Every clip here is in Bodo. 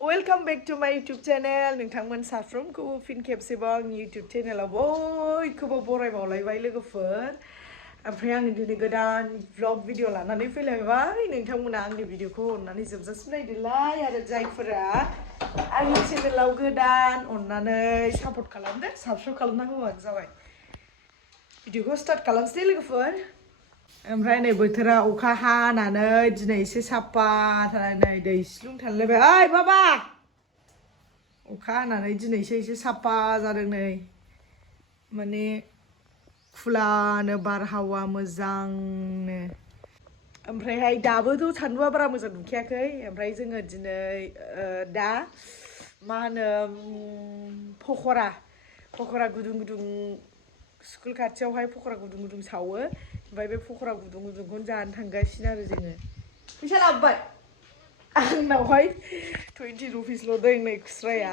Welcome back to my YouTube channel. नोंथांमोन साफ्रोमखौ फिन खेबसेबाव आंनि YouTube channelआव बयखौबो बरायबावलायबाय लोगोफोर। ओमफ्राय आं दिनै गोदान vlog video लानानै फैलायबाय। नोंथांमोना आंनि भिडिअखौ अननानै जोबजासिम नायदोलाय आरो जायफोरा आंनि चेनेलाव गोदान अननानै सापर्ट खालामदो, साबस्क्राइब खालामना होबानो जाबाय। भिडिअखौ स्टार्ट खालामसै लोगोफोर। ओमफ्राय नै बोथोरा अखा हानानै दिनै एसे साफा थानानै दै स्लुं थालायबाय। ओइ बाबा अखा हानानै दिनैसो एसे साफा जादों नै माने खुलानो बारहावा मोजांनो। ओमफ्रायहाय दाबोथ' सान्दुंआ बारा मोजां दुंखायाखै। ओमफ्राय जोङो दिनै दा मा होनो पकरा गुदुं स्कुल खाथियावहाय पकरा गुदुं सावो। ओमफ्राय बे पकरा गुदुंखौनो जानो थांगासिनो आरो जोङो। फैसा लाबोबाय आंनावहाय 20 रुपिसल' दं नै खुस्राया।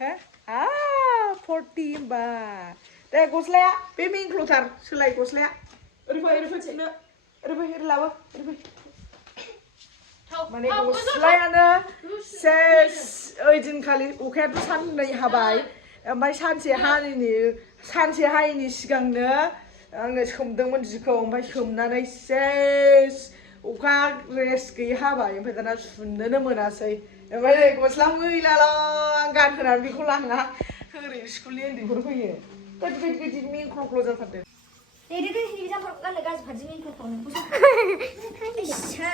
हो 40 होमबा दे गस्लाया बे मेंख्ल'थार सोलाय गस्लाया ओरै फै थिनो ओरै लाबो ओरै फै माने गस्लायानो सेस ओइदिनखालि अखायाथ' साननै हाबाय ओमफ्राय सानसे हायैनि सिगांनो आङो सोमदोंमोन जिखौ ओमफ्राय सोमनानै सेस अखा रेस्ट गैयै हाबाय ओमफ्राय दाना सुनोनो मोनासै ओमफ्राय नै गस्ला मैलाल' आं गानहोनानै बेखौ लाङा ओरै स्कुलनि उन्दैफोर फैयो गोदि मेंख्ल' जाथारदों। दे जाम्फर गाननो गाज्रि फारसे मेंख्ल'नो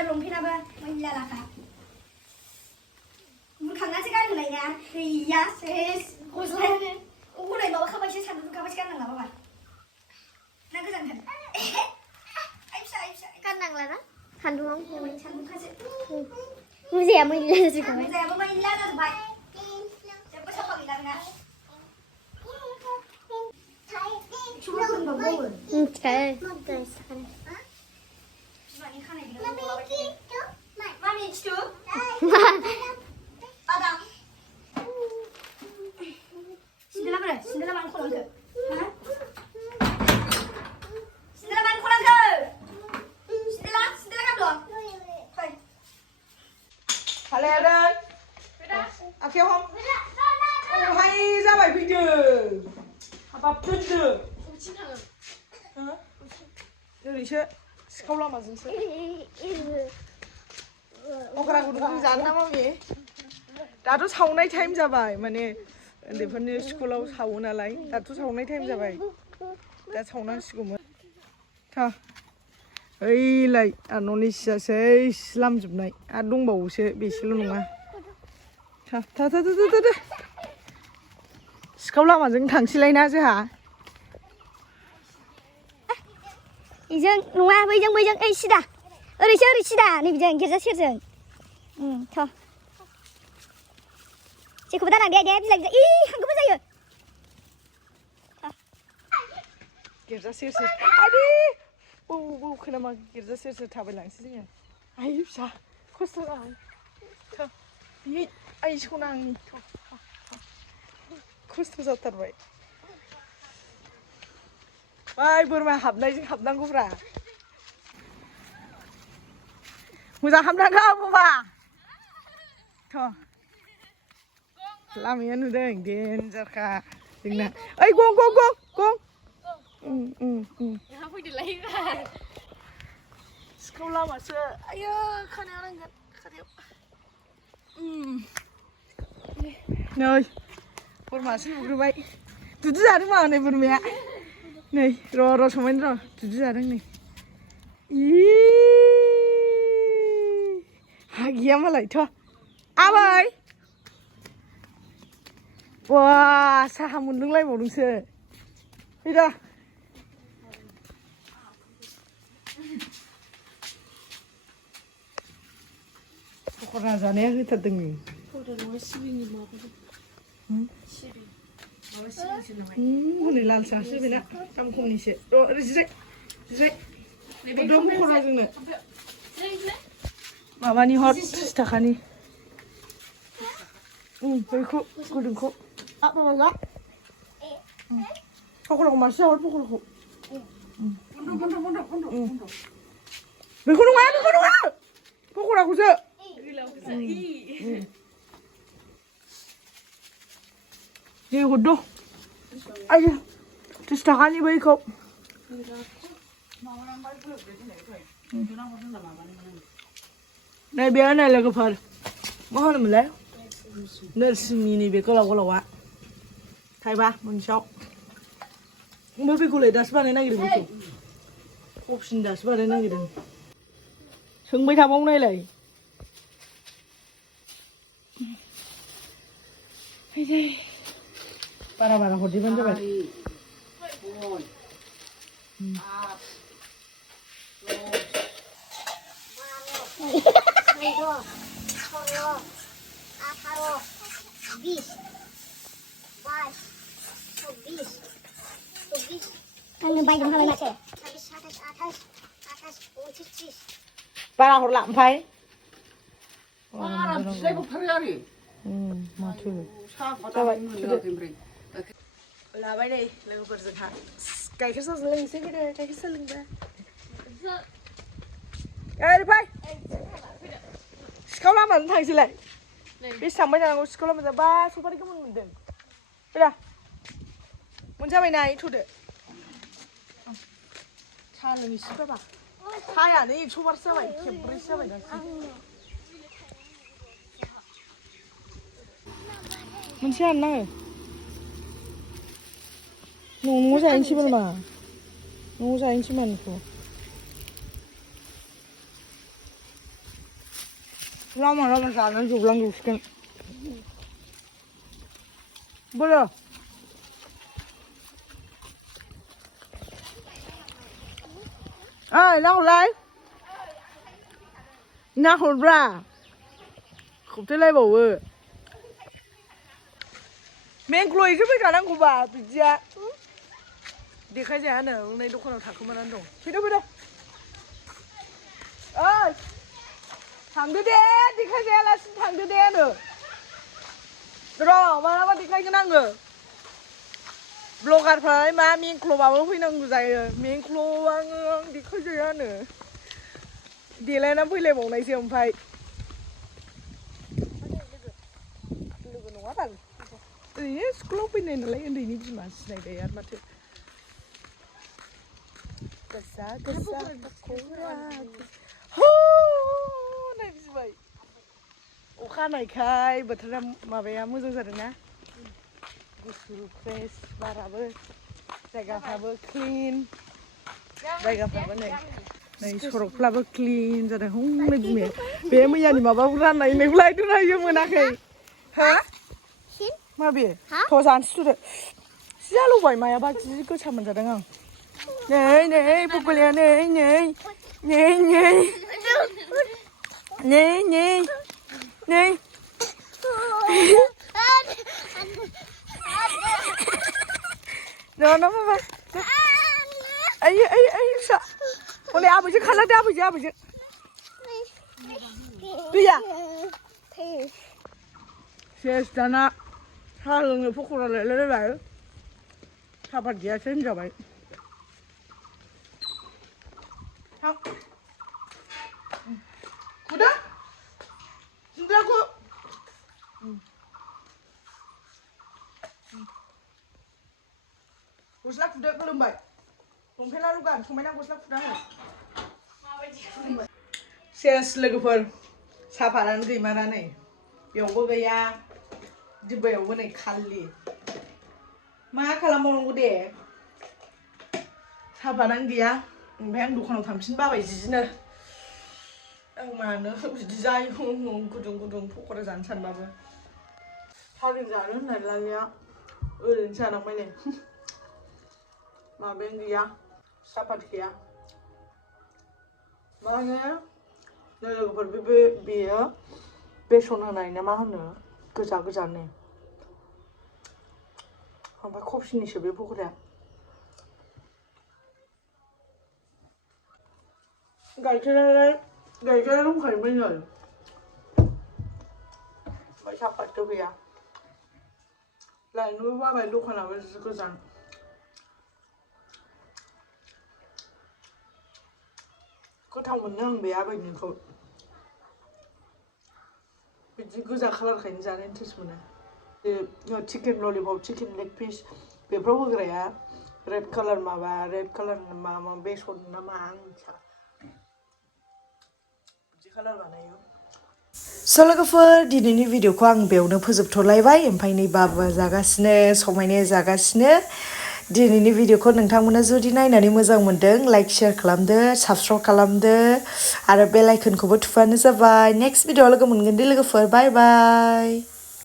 लंपेन्टाबो मैला लाखा बुरखांनासो गानहोनाय ना गैया सेस गस्लायानो हनै माबा खाबायसो सान्दुं दुंखाबायसो गाननांला बाबा ना गोजानथार आइ फिसा गाननांला ना सान्दुंआव सान्दुंखासो मुजाया मैला जाजोबबाय मुजायाबो मैला जाजोबबाय जेबो साफा गैला बेना मिथिखायो बिमानि खानाय मामि खिथु आदाम सिन्देला बोरै सिन्देला मानो खलांखो सिन्देला मानो खलांखो सिन्देला गानदों फै खालायादों आखायाव हम अहाय जाबाय फैदो हाबाब दोनदो ओरैसो सिखाव लामाजोंसो पकरा गुदुं जानो ना मामि दाथ' सावनाय टाइम जाबाय माने उन्दैफोरनि स्कुलाव सावो नालाय दाथ' सावनाय टाइम जाबाय दा सावनांसिगौमोन था ओइलाय आरो न'नि सियासै लामजोबनाय आरो दंबावोसो बेसेल' नङा था सिखाव लामाजों थांसैलाय ना जोंहा बेजों नङा बैजों ओइ सिदा ओरै सिदा नै बिजों गिर्जा सेरजों थ' जेखौबो दाना दे बिलाइ हांगोबो जायो गिर्जा सेर आदि बौ खोनामा गिर्जा सेर थाबायलांसै जोङो आइ फिसा खस्थ' जाबाय थ' बे आइ सना आंनि खस्थ' जाथारबाय ओइ बोरमा हाबनायजों हाबनांगौब्रा मोजां हाबनांगौ बाबा थ' लामाया नुदों देन्जारखा जोंना ओइ गं फैदोलाय सिखाव लामासो आयो खानायाव नांगोन खानायाव नै बोरमासो नुग्रोबाय दुदु जादों मा नै बोरमाया नै र' समायना र' दुदु जादों नै हा गैया मालायथ' आबै बा साहा मोनलोंलायबावदोंसो फैदा पकरा जानाया होथारदों नो हनै लाल साहासो बेना दाम खमनिसो र' ओरै जिराय पकरा जोंनो माबानि हर 30 थाखानि बैखौ गुदुंखौ पकराखौ मासे जाहर पकराखौ बेखौ नङा पकराखौसो Jai huddo. Ayo. 30 थाखानि बैखौ. नै बेयो नै लोगोफोर मा होनोमोनलाय नोरसिंनि नैबे गोलाव गोलावा थाइबा मोनसेयाव ओमफ्राय बेखौलाय दासो बानायनो नागिरदों बेखौ कफिनि दासो बानायनो नागिरदों सोंबाय थाबावनायलाय बारा बारा हरदेरबानो जाबाय बारा हरला ओमफ्राय माथो जाबाय लाबाय नै लोगोफोर जोंहा गाइखेर साहा लोंनोसै फैदो गाइखेर साहा लोंबा ओरै फै सिखाव लामाजों थांसैलाय बेसे थांबाय जानांगौ सिखाव लामाजों बा सफारि गोमोन मोनदों फैदा मोनजाबायना थ'दो साहा लोंनोसै बाबा साहायानो 100 बारसो जाबाय खेबब्रैसो जाबाय दासो मोनसे हानो नाङो न'आव जाहैनोसैबो नामा न'आव जाहैनोसै मानोखौ लामा लामा जानानै जोबलांजोबसिगोन बोलो ओइ नाहरलाय नाहरब्रा खोबथेलायबावो मेंग्ल'यैसो फैखानांगौबा बिदिया देखायजायानो नै दखानाव थाखोमानानै दं फैदो फैदो ओइ थांदो दे देखायजायालासिनो थांदो दे आनो र' मालाबा देखायगोन आङो ब्लगारफ्रालाय मा मेंख्ल'बाबो फैनांगौ जायो मेंख्ल' आङो आं देखायजायानो देलायना फैलायबावनायसो ओमफ्राय लोगो नङा बाल ओरैनो स्कुलाव फैनाय नालाय उन्दैनि बिमा सिनायबाय आरो माथो गोसा गोसा पकरा हो नायबिबाय अखा हानायखाय बोथोरा माबाया मोजां जादोंना गुसु फ्रेस बाराबो जायगाफ्राबो क्लिन जायगाफ्राबो नै सरकफ्राबो क्लिन जादों हनै बिमाया बे मैयानि माबाखौ राननायखौ लायदोंना इयो मोनाखै हा माबे थ' जानोसै थ'दो सिया लुबाय मायाबा जि गोसा मोनजादों आं नै नै पक'राया नै नै नै नै नै नै नै no mama ayo ayo ayo sa oleh abuja khala deh abuja iya ses dana halungnya pokora lele sabar dia senja baik udah sudah aku गस्ला फुदो गोलोमबाय लंपेन्टआ रुगान समायना गस्ला फुदा हो सेस लोगोफोर साफानानो गैमारा नै बेयावबो गैया दिब्बायावबो नै खालि मा खालामबावनांगौ दे साफानानो गैया ओमफ्राय आं दखानाव थांफिन बाबाय जिनो आं मानो बिदि जायो गुदुं गुदुं पक'रा जानो सानबाबो थालिर जानो होननाय लालिया ओरैनो जानांबाय नै माबायानो गैया सापात गैया मा होनो लोगोफोर बेयो बेसन होनाय ना मा होनो गोजा गोजानो ओमफ्राय कफिनिसो बे पक'राया गाइखेरा दंखायोमोन आरो ओमफ्राय सापातथ' गैया लायनोबो बाबाय दखानाबो जि गोजान गोथाव मोनो आं बे आबैनिखौ बिदि गोजा खालारखायनो जानो इन्टारेस्ट मोनो chicken lollipop chicken leg piece बेफोराव होग्राया रेड कालार माबा बेसन ना मा आं मिथिया बिदि कालार बानायो स' लोगोफोर दिनैनि भिडिअखौ आं बेयावनो फोजोबथ'लायबाय ओमफ्राय नै बाबुआ जागासिनो समायनाया जागासिनो दिनैनि भिडिअखौ नोंथांमोना जुदि नायनानै मोजां मोनदों लाइक शेयार खालामदो साबस्क्राइब खालामदो आरो बेल आइकनखौबो थुबानो जाबाय नेक्स्ट भिडिअआव लोगो मोनगोन दे लोगोफोर बाय बाय